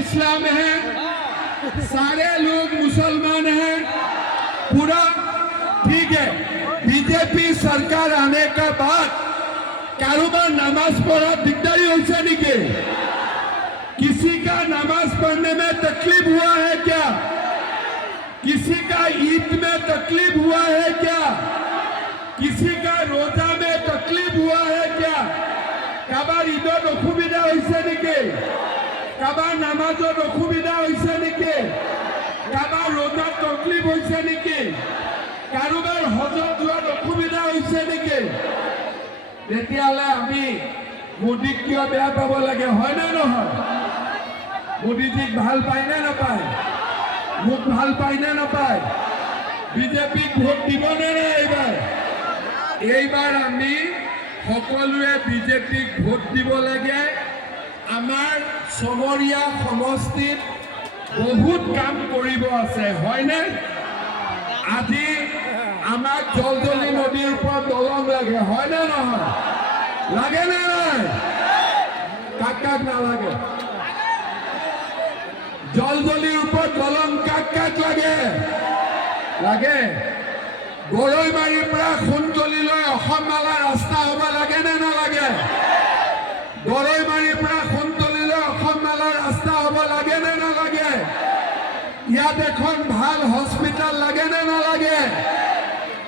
इस्लाम है, सारे लोग मुसलमान हैं, पूरा ठीक है। बीजेपी सरकार आने का बाद कारोबार नमाज पढ़ा दिकदारी होइसे निके? किसी का नमाज पढ़ने में तकलीफ हुआ है क्या? किसी का ईद में तकलीफ हुआ है क्या? किसी का रोजा में तकलीफ हुआ है क्या? काबार ईदर असुविधा होइसे निके? काबार नामाजर असुविधा होइसे निके? काबार रोजार तकलीफ होइसे निके? कारोबार हजत जोৱাৰ असुविधा होइसे निके? তেতিয়ালে আমি মোদীক কিয় বেয়া পাব লাগে, হয় না নহয়? মোদীজিক ভাল পায় না নাপায়? মোক ভাল পায় না নাপায়? বিজেপিক ভোট দিব নে এইবাৰ? এইবাৰ আমি সকলোৱে বিজেপিক ভোট দিব লাগে। আমাৰ চমৰীয়া সমষ্টিত বহুত কাম কৰিব আছে, হয়নে? আজি আমাক জলজলি নদীৰ ওপৰত দলং লাগে, হয় না নহয়? লাগে নে নাই? কাক কাক নালাগে? জলজলিৰ ওপৰত দলং কাক কাক লাগে? লাগে। গৰৈমাৰীৰ পৰা সোণতলীলৈ অসম মালা ৰাস্তা হ'ব লাগে নে নালাগে? গৰৈমাৰীৰ পৰা সোণতলীলৈ অসম মালা ৰাস্তা হ'ব লাগে নে নালাগে? ইয়াত এখন ভাল হস্পিটাল লাগে নে নালাগে?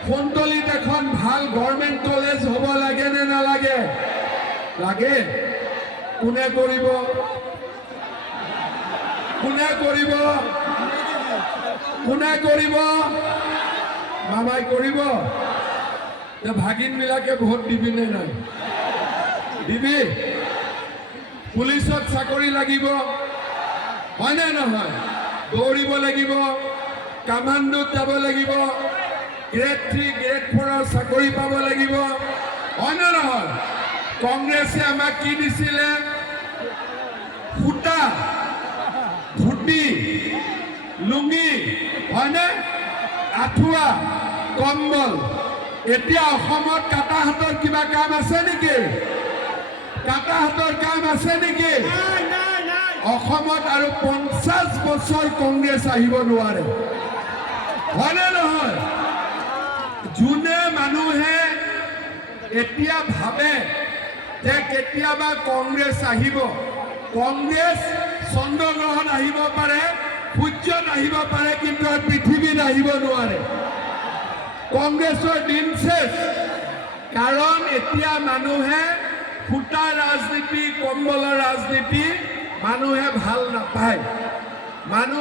সোণতলীত এখন ভাল গভৰ্ণমেণ্ট কলেজ হ'ব লাগে নে নালাগে? লাগে। কোনে কৰিব? কোনে কৰিব? কোনে কৰিব? মামাই কৰিব? ভাগিনবিলাকে ভোট দিবি নে নাই? দিবি? পুলিচত চাকৰি লাগিব, হয়নে নহয়? দৌৰিব লাগিব, কামাণ্ডোত যাব লাগিব, গ্ৰেড 3 গ্ৰেড 4 চাকৰি পাব লাগিব, হয়নে নহয়? কংগ্ৰেছে আমাক কি দিছিলে? সূতা, ধুতি, লুঙি, হয়নে? আঁঠুৱা, কম্বল। এতিয়া অসমত কাটাহাতৰ কিবা কাম আছে নেকি? কাটাহাতৰ কাম আছে নেকি? অসমত আৰু 50 বছৰ কংগ্ৰেছ আহিব নোৱাৰে, হয়নে নহয়? যোনে মানুহে এতিয়া ভাবে যে কেতিয়াবা কংগ্ৰেছ আহিব, কংগ্ৰেছ চন্দ্ৰগ্ৰহণ আহিব পাৰে, সূৰ্যত আহিব পাৰে, কিন্তু পৃথিৱীত আহিব নোৱাৰে। কংগ্ৰেছৰ দিন শেষ। কাৰণ এতিয়া মানুহে সূতা ৰাজনীতি, কম্বলৰ ৰাজনীতি মানুহে ভাল নাপায়। মানুহ